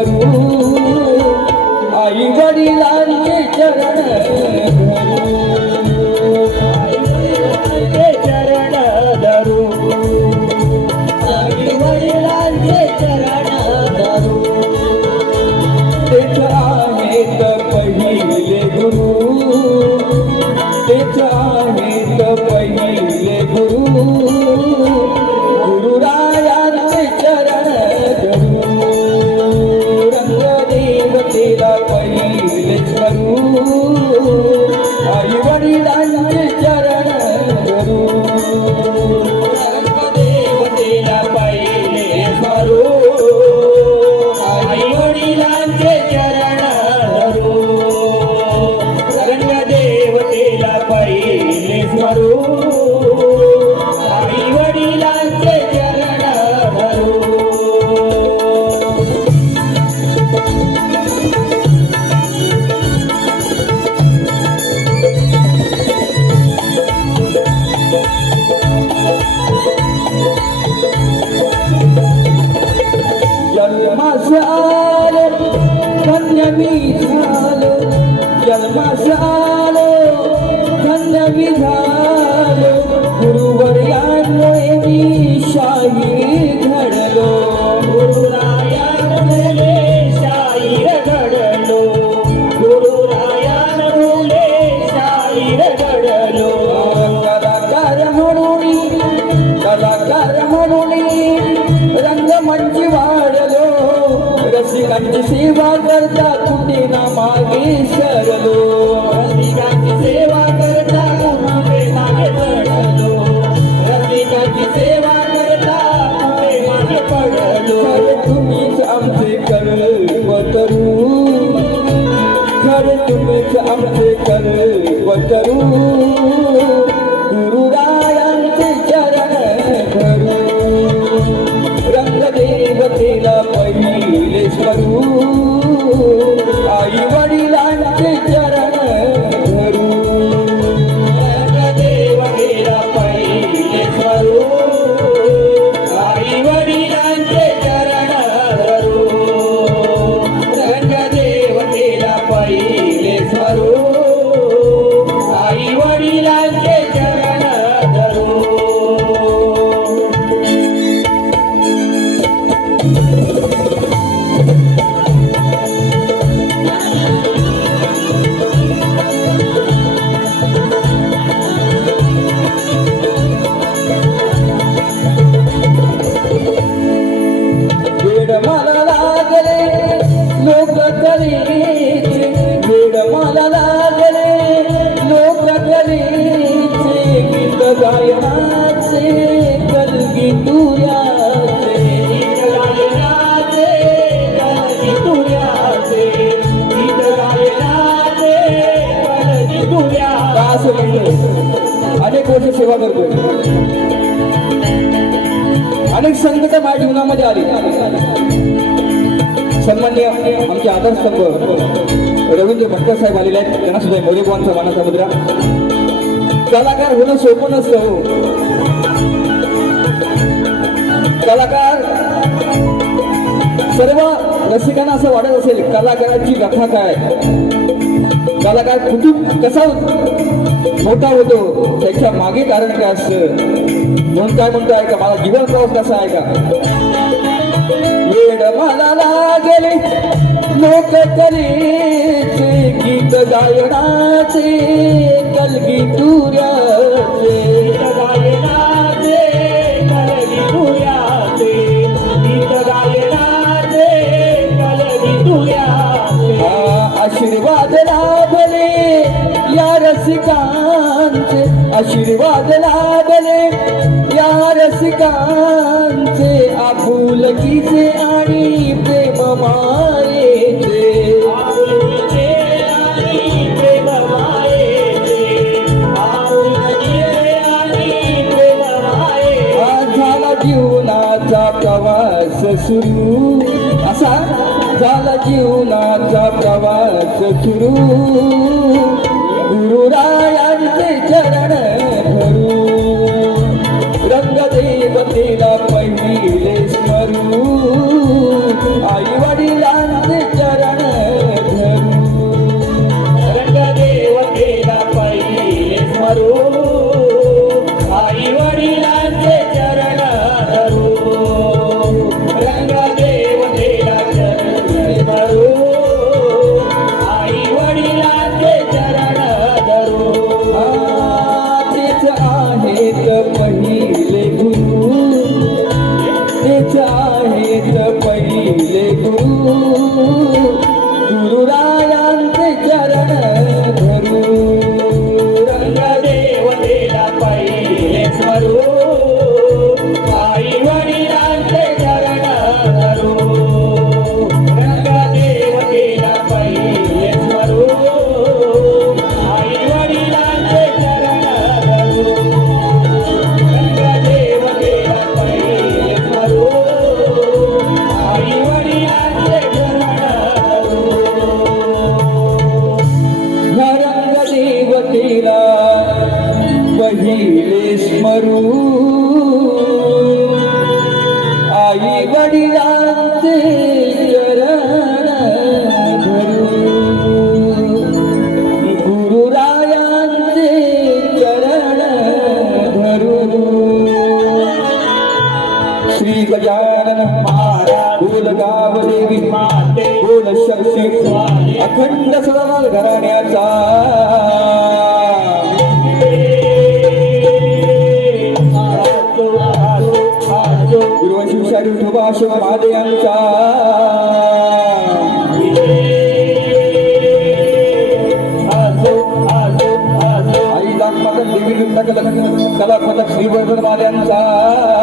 Guarulhos धन्य मी झालो जन्मास आलो धन्य मी झालो गुरुवर्यामुळे मी शाही घडलो गुरुरायामुळे शाहीर घडलो गुरुरायामुळे शाहीर घडलो कलाकार म्हणून कलाकार म्हणून हरिकांची सेवा करता कुठे ना मागे सरलो. हरिकांची सेवा करता कुठे मागे पडलो. हरिकांची सेवा करता कुठे मागे पडलो. खरे तुम्हीच आमचे करू खर तुम्हीच आमचे करू कलगी तुयाचे कलगी कलगी असं म्हणलं. अनेक वर्ष सेवा करतोय. अनेक संकट माझ्या जीवनामध्ये आली. सन्मान्य आमचे आधारस्तंभ रवींद्र भटकर साहेब आलेले आहेत. त्यांना सुद्धा मोरेबावांचा मानाचा मुद्रा. कलाकार होणं सोपं नसतं हो. कलाकार सर्व रसिकांना असं वाटत असेल कलाकाराची कथा काय? कलाकार कुटुंब कसा मोठा होतो त्याच्यामागे कारण काय असतं? म्हणून काय म्हणतो आहे का मला जीवन प्रवास कसा आहे का? वेड मला लागले लोक तरी गीत गायनाचे. कलगी तुऱ्याचे गीत गायनाचे कलगी तुऱ्याचे गीत गायनाचे कलगी तुऱ्याचे आशीर्वाद लाभले या रसिकांचे आशीर्वाद लाभले या रसिकांचे आपुलकीचे आणि प्रेम मायेचे जीवनाचा प्रवास सुरू Oh. गोल शक्ती अखंड सदाल घराण्याचा गुरुवशिवशारी विठोबाश महादेवांचा. आई कला देवी कलात्मक श्रीवर्धन महादेवांचा.